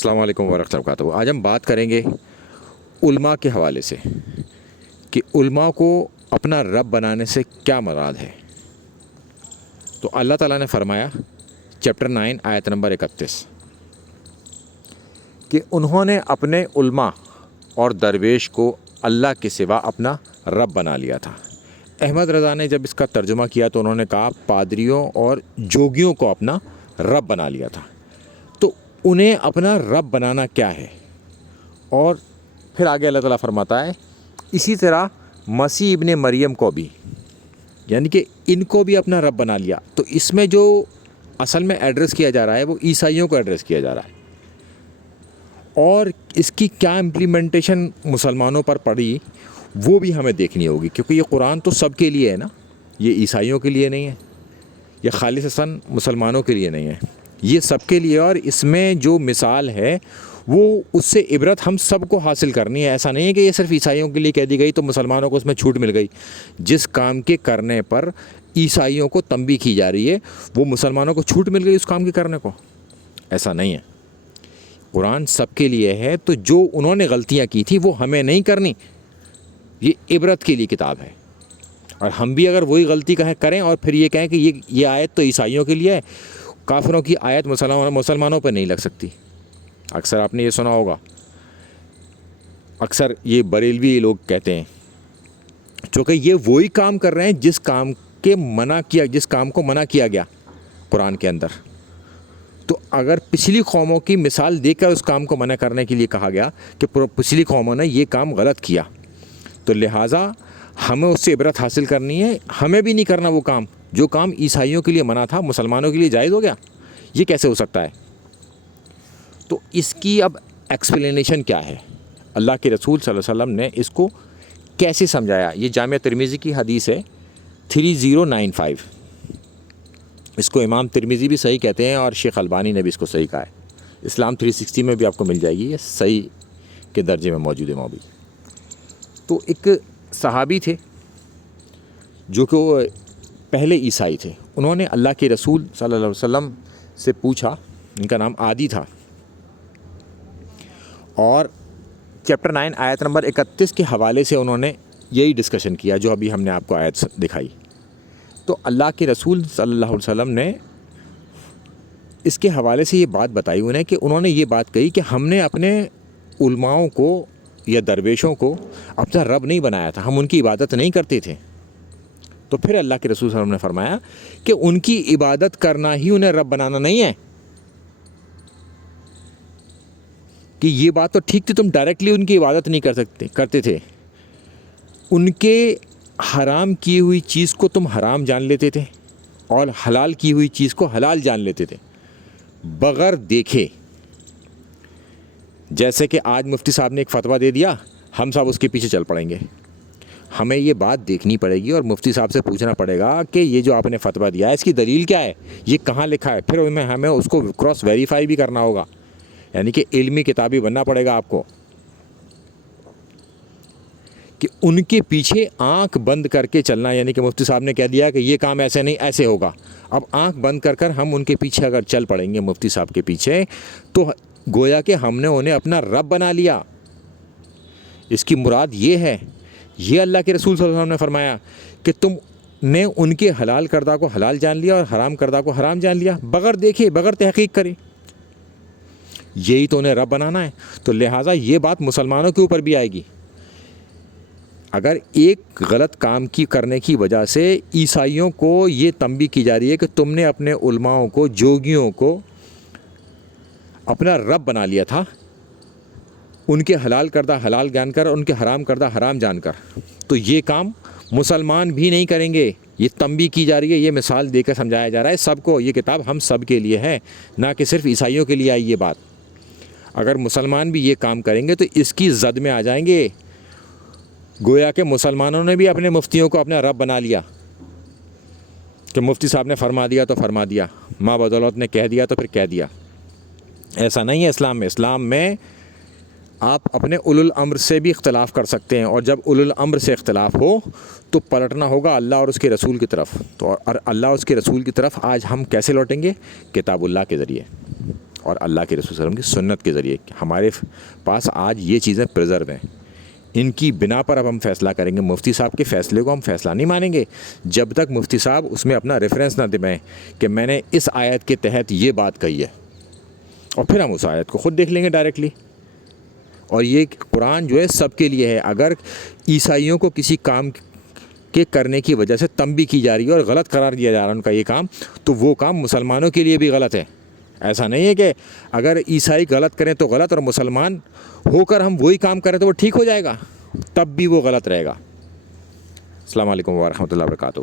السلام علیکم ورحمۃ اللہ وبرکاتہ۔ آج ہم بات کریں گے علماء کے حوالے سے کہ علماء کو اپنا رب بنانے سے کیا مراد ہے۔ تو اللہ تعالیٰ نے فرمایا چیپٹر 9 آیت نمبر 31 کہ انہوں نے اپنے علماء اور درویش کو اللہ کے سوا اپنا رب بنا لیا تھا۔ احمد رضا نے جب اس کا ترجمہ کیا تو انہوں نے کہا پادریوں اور جوگیوں کو اپنا رب بنا لیا تھا۔ تو انہیں اپنا رب بنانا کیا ہے، اور پھر آگے اللہ تعالیٰ فرماتا ہے اسی طرح مسیح ابن مریم کو بھی، یعنی کہ ان کو بھی اپنا رب بنا لیا۔ تو اس میں جو اصل میں ایڈریس کیا جا رہا ہے وہ عیسائیوں کو ایڈریس کیا جا رہا ہے، اور اس کی کیا امپلیمنٹیشن مسلمانوں پر پڑی وہ بھی ہمیں دیکھنی ہوگی، کیونکہ یہ قرآن تو سب کے لیے ہے نا، یہ عیسائیوں کے لیے نہیں ہے، یہ خالصتاً مسلمانوں کے لیے نہیں ہے، یہ سب کے لیے۔ اور اس میں جو مثال ہے وہ اس سے عبرت ہم سب کو حاصل کرنی ہے۔ ایسا نہیں ہے کہ یہ صرف عیسائیوں کے لیے کہہ دی گئی تو مسلمانوں کو اس میں چھوٹ مل گئی۔ جس کام کے کرنے پر عیسائیوں کو تنبیہ کی جا رہی ہے وہ مسلمانوں کو چھوٹ مل گئی اس کام کے کرنے کو، ایسا نہیں ہے۔ قرآن سب کے لیے ہے، تو جو انہوں نے غلطیاں کی تھیں وہ ہمیں نہیں کرنی، یہ عبرت کے لیے کتاب ہے۔ اور ہم بھی اگر وہی غلطی کریں اور پھر یہ کہیں کہ یہ آیت تو عیسائیوں کے لیے ہے، کافروں کی آیت مسلمانوں پہ نہیں لگ سکتی۔ اکثر آپ نے یہ سنا ہوگا، اکثر یہ بریلوی لوگ کہتے ہیں چونکہ یہ وہی کام کر رہے ہیں جس کام کو منع کیا گیا قرآن کے اندر۔ تو اگر پچھلی قوموں کی مثال دے کر اس کام کو منع کرنے کے لیے کہا گیا کہ پچھلی قوموں نے یہ کام غلط کیا، تو لہٰذا ہمیں اس سے عبرت حاصل کرنی ہے۔ ہمیں بھی نہیں کرنا وہ کام جو کام عیسائیوں کے لیے منع تھا مسلمانوں کے لیے جائز ہو گیا، یہ کیسے ہو سکتا ہے؟ تو اس کی اب ایکسپلینیشن کیا ہے، اللہ کے رسول صلی اللہ علیہ وسلم نے اس کو کیسے سمجھایا؟ یہ جامعہ ترمذی کی حدیث ہے 3095، اس کو امام ترمذی بھی صحیح کہتے ہیں اور شیخ البانی نے بھی اس کو صحیح کہا ہے۔ اسلام 360 میں بھی آپ کو مل جائے گی، یہ صحیح کے درجے میں موجود ہے موجود۔ تو ایک صحابی تھے جو کہ وہ پہلے عیسائی تھے، انہوں نے اللہ کے رسول صلی اللہ علیہ وسلم سے پوچھا، ان کا نام عادی تھا، اور چیپٹر 9 آیت نمبر 31 کے حوالے سے انہوں نے یہی ڈسکشن کیا جو ابھی ہم نے آپ کو آیت دکھائی۔ تو اللہ کے رسول صلی اللہ علیہ وسلم نے اس کے حوالے سے یہ بات بتائی انہیں کہ انہوں نے یہ بات کہی کہ ہم نے اپنے علماؤں کو یا درویشوں کو اپنا رب نہیں بنایا تھا، ہم ان کی عبادت نہیں کرتے تھے۔ تو پھر اللہ کے رسول صلی اللہ علیہ وسلم نے فرمایا کہ ان کی عبادت کرنا ہی انہیں رب بنانا نہیں ہے، کہ یہ بات تو ٹھیک تھی تم ڈائریکٹلی ان کی عبادت نہیں کرتے تھے، ان کے حرام کی ہوئی چیز کو تم حرام جان لیتے تھے اور حلال کی ہوئی چیز کو حلال جان لیتے تھے بغیر دیکھے۔ جیسے کہ آج مفتی صاحب نے ایک فتویٰ دے دیا، ہم صاحب اس کے پیچھے چل پڑیں گے، ہمیں یہ بات دیکھنی پڑے گی اور مفتی صاحب سے پوچھنا پڑے گا کہ یہ جو آپ نے فتویٰ دیا ہے اس کی دلیل کیا ہے، یہ کہاں لکھا ہے، پھر ہمیں اس کو کراس ویریفائی بھی کرنا ہوگا، یعنی کہ علمی کتابی بننا پڑے گا آپ کو، کہ ان کے پیچھے آنکھ بند کر کے چلنا، یعنی کہ مفتی صاحب نے کہہ دیا کہ یہ کام ایسے نہیں ایسے ہوگا، اب آنکھ بند کر ہم ان کے پیچھے اگر چل پڑیں گے مفتی صاحب کے پیچھے، تو گویا کہ ہم نے انہیں اپنا رب بنا لیا۔ اس کی مراد یہ ہے، یہ اللہ کے رسول صلی اللہ علیہ وسلم نے فرمایا کہ تم نے ان کے حلال کردہ کو حلال جان لیا اور حرام کردہ کو حرام جان لیا بغیر دیکھے بغیر تحقیق کرے، یہی تو انہیں رب بنانا ہے۔ تو لہٰذا یہ بات مسلمانوں کے اوپر بھی آئے گی۔ اگر ایک غلط کام کرنے کی وجہ سے عیسائیوں کو یہ تنبیہ کی جا رہی ہے کہ تم نے اپنے علماؤں کو جوگیوں کو اپنا رب بنا لیا تھا، ان کے حلال کردہ حلال جان کر ان کے حرام کردہ حرام جان کر، تو یہ کام مسلمان بھی نہیں کریں گے۔ یہ تنبیہ کی جا رہی ہے، یہ مثال دے کر سمجھایا جا رہا ہے سب کو، یہ کتاب ہم سب کے لیے ہے، نہ کہ صرف عیسائیوں کے لیے آئی یہ بات۔ اگر مسلمان بھی یہ کام کریں گے تو اس کی زد میں آ جائیں گے، گویا کہ مسلمانوں نے بھی اپنے مفتیوں کو اپنا رب بنا لیا کہ مفتی صاحب نے فرما دیا تو فرما دیا، ماں بدولت نے کہہ دیا تو پھر کہہ دیا۔ ایسا نہیں ہے اسلام میں آپ اپنے اولو الامر سے بھی اختلاف کر سکتے ہیں، اور جب اولو الامر سے اختلاف ہو تو پلٹنا ہوگا اللہ اور اس کے رسول کی طرف۔ تو اور اللہ اور اس کے رسول کی طرف آج ہم کیسے لوٹیں گے؟ کتاب اللہ کے ذریعے۔ اور اللہ کے رسول صلی اللہ علیہ وسلم کی سنت کے ذریعے ہمارے پاس آج یہ چیزیں پریزرو ہیں. ان کی بنا پر اب ہم فیصلہ کریں گے. مفتی صاحب کے فیصلے کو ہم فیصلہ نہیں مانیں گے جب تک مفتی صاحب اس میں اپنا ریفرنس نہ دیں کہ میں نے اس آیت کے تحت یہ بات کہی ہے, اور پھر ہم اس آیت کو خود دیکھ لیں گے ڈائریکٹلی. اور یہ قرآن جو ہے سب کے لیے ہے. اگر عیسائیوں کو کسی کام کے کرنے کی وجہ سے تنبیہ کی جا رہی ہے اور غلط قرار دیا جا رہا ہے ان کا یہ کام, تو وہ کام مسلمانوں کے لیے بھی غلط ہے. ایسا نہیں ہے کہ اگر عیسائی غلط کریں تو غلط اور مسلمان ہو کر ہم وہی کام کریں تو وہ ٹھیک ہو جائے گا, تب بھی وہ غلط رہے گا. السلام علیکم ورحمۃ اللہ وبرکاتہ.